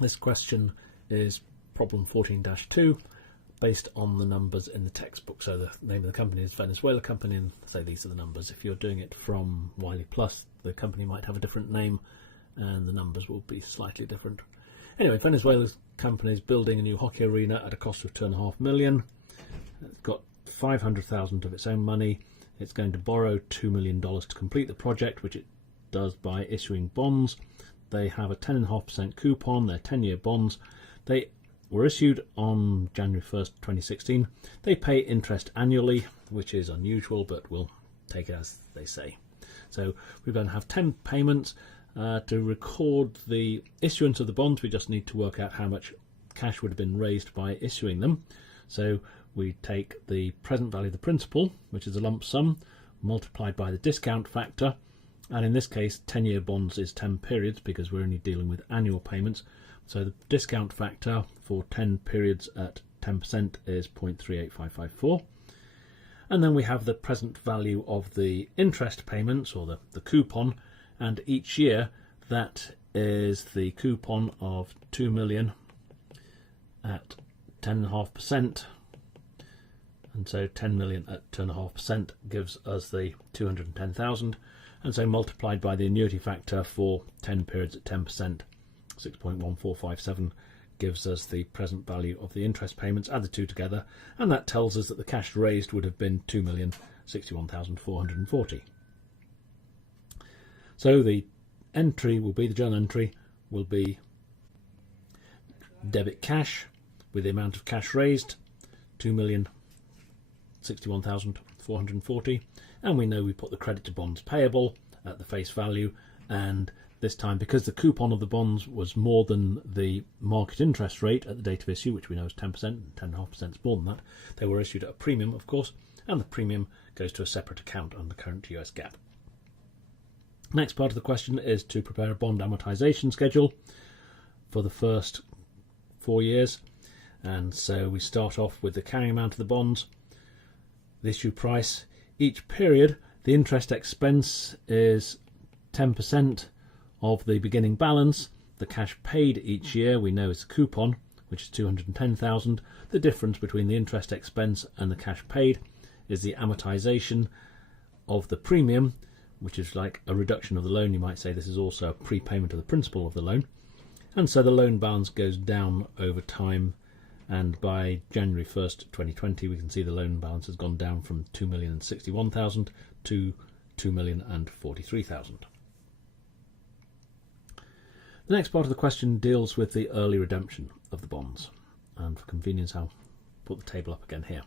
This question is problem 14-2, based on the numbers in the textbook. So the name of the company is Venezuela Company, and say these are the numbers. If you're doing it from Wiley Plus, the company might have a different name and the numbers will be slightly different. Anyway, Venezuela Company is building a new hockey arena at a cost of $2.5 million. It's got $500,000 of its own money. It's going to borrow $2 million to complete the project, which it does by issuing bonds. They have a 10.5% coupon. They're 10-year bonds. They were issued on January 1st, 2016. They pay interest annually, which is unusual, but we'll take it as they say. So we're going to have 10 payments. To record the issuance of the bonds, we just need to work out how much cash would have been raised by issuing them. So we take the present value of the principal, which is a lump sum, multiplied by the discount factor. And in this case, 10-year bonds is 10 periods because we're only dealing with annual payments. So the discount factor for 10 periods at 10% is 0.38554. And then we have the present value of the interest payments, or the coupon, and each year that is the coupon of 2 million at 10.5%. And so 10 million at 2.5% gives us the 210,000. And so multiplied by the annuity factor for 10 periods at 10%, 6.1457 gives us the present value of the interest payments. Add the two together, and that tells us that the cash raised would have been 2,061,440. So the entry will be, the journal entry will be debit cash with the amount of cash raised, 2,061,440, and we know we put the credit to bonds payable at the face value, and this time, because the coupon of the bonds was more than the market interest rate at the date of issue, which we know is 10%, and 10.5% is more than that, they were issued at a premium, of course, and the premium goes to a separate account under current US GAAP. Next part of the question is to prepare a bond amortization schedule for the first 4 years. And so we start off with the carrying amount of the bonds, the issue price. Each period, the interest expense is 10% of the beginning balance. The cash paid each year we know is the coupon, which is 210,000. The difference between the interest expense and the cash paid is the amortization of the premium, which is like a reduction of the loan. You might say this is also a prepayment of the principal of the loan. And so the loan balance goes down over time, and by January 1st, 2020, we can see the loan balance has gone down from 2,061,000 to 2,043,000. The next part of the question deals with the early redemption of the bonds, and for convenience I'll put the table up again here.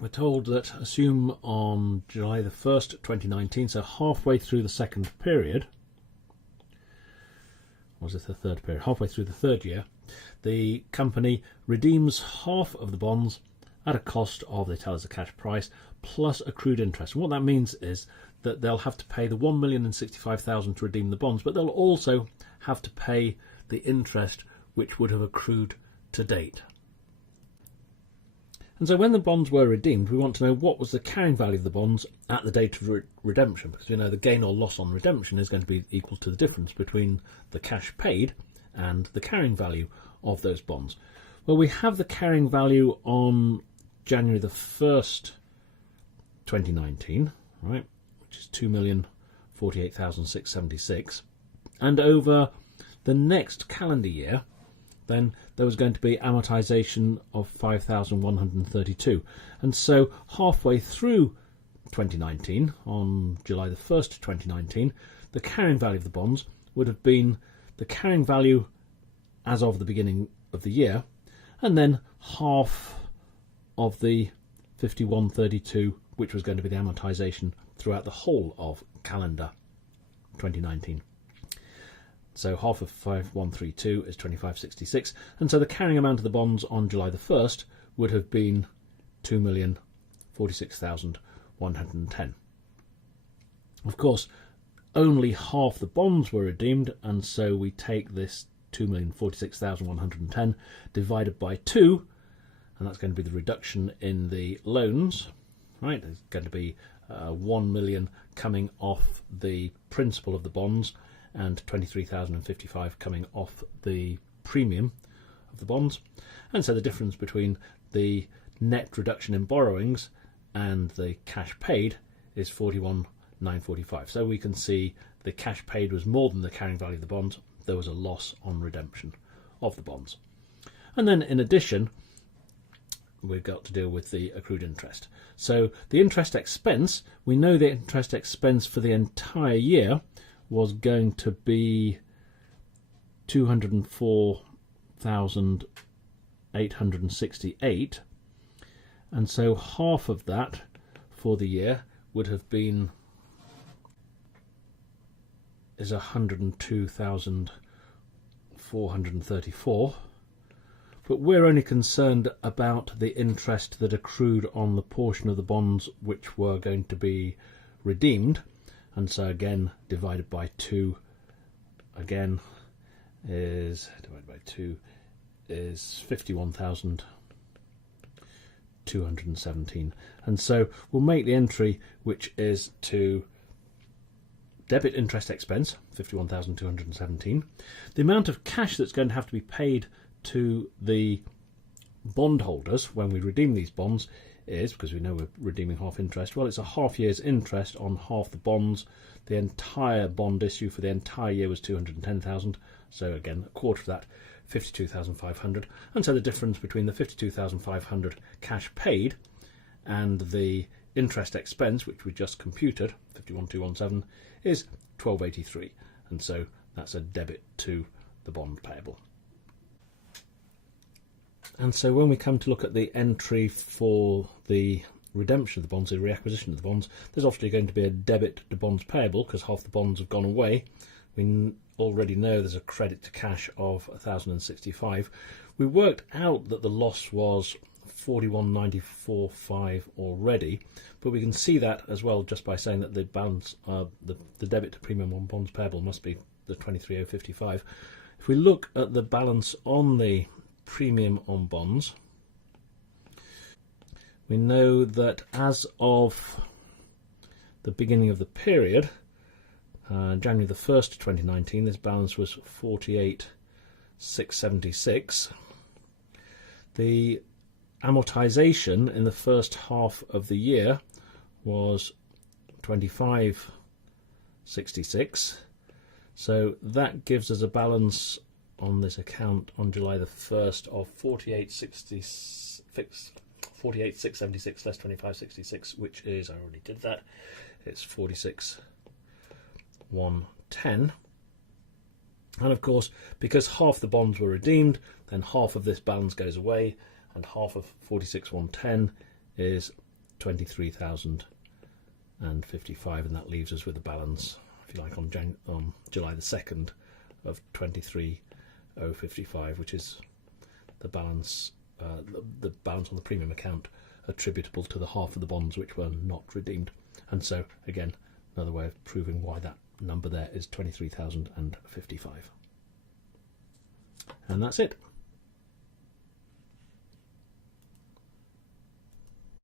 We're told that assume on July the 1st, 2019, so halfway through the second period, or was it the third period? Halfway through the third year, the company redeems half of the bonds at a cost of, they tell us the cash price, plus accrued interest. And what that means is that they'll have to pay the 1,065,000 to redeem the bonds, but they'll also have to pay the interest which would have accrued to date. And so when the bonds were redeemed, we want to know what was the carrying value of the bonds at the date of redemption, because we know the gain or loss on redemption is going to be equal to the difference between the cash paid and the carrying value of those bonds. Well, we have the carrying value on January the 1st, 2019, right, which is 2,048,676, and over the next calendar year, then there was going to be amortization of 5,132. And so halfway through 2019, on July the 1st, 2019, the carrying value of the bonds would have been the carrying value as of the beginning of the year, and then half of the 5132, which was going to be the amortization throughout the whole of calendar 2019. So half of 5132 is 2566, and so the carrying amount of the bonds on July the 1st would have been 2,046,110. Of course, only half the bonds were redeemed, and so we take this 2,046,110 divided by 2, and that's going to be the reduction in the loans, right? There's going to be 1 million coming off the principal of the bonds, and 23,055 coming off the premium of the bonds. And so the difference between the net reduction in borrowings and the cash paid is 41,945. So we can see the cash paid was more than the carrying value of the bonds. There was a loss on redemption of the bonds. And then in addition, we've got to deal with the accrued interest. So the interest expense, we know the interest expense for the entire year was going to be 204,868, and so half of that for the year would have been 102,434. But we're only concerned about the interest that accrued on the portion of the bonds which were going to be redeemed, and so again divided by 2 again is 51,217, and so we'll make the entry which is to debit interest expense 51,217. The amount of cash that's going to have to be paid to the bondholders when we redeem these bonds is, because we know we're redeeming half interest, well, it's a half year's interest on half the bonds. The entire bond issue for the entire year was 210,000, so again a quarter of that, 52,500, and so the difference between the 52,500 cash paid and the interest expense, which we just computed, 51,217, is 1283, and so that's a debit to the bond payable. And so when we come to look at the entry for the redemption of the bonds, the reacquisition of the bonds, there's obviously going to be a debit to bonds payable because half the bonds have gone away. We already know there's a credit to cash of 1,065. We worked out that the loss was 41,945 already, but we can see that as well just by saying that the balance, the debit to premium on bonds payable must be the 23,055. If we look at the balance on the premium on bonds, we know that as of the beginning of the period, January the 1st, 2019, this balance was 48,676. The amortization in the first half of the year was 25,66. So that gives us a balance on this account on July the 1st of 48,676 less 25,66, which is, I already did that, it's 46,110. And of course, because half the bonds were redeemed, then half of this balance goes away, and half of 46,110 is 23,055, and that leaves us with a balance, if you like, on July the 2nd of 23,055, which is the balance the balance on the premium account attributable to the half of the bonds which were not redeemed. And so again, another way of proving why that number there is 23,055. And that's it.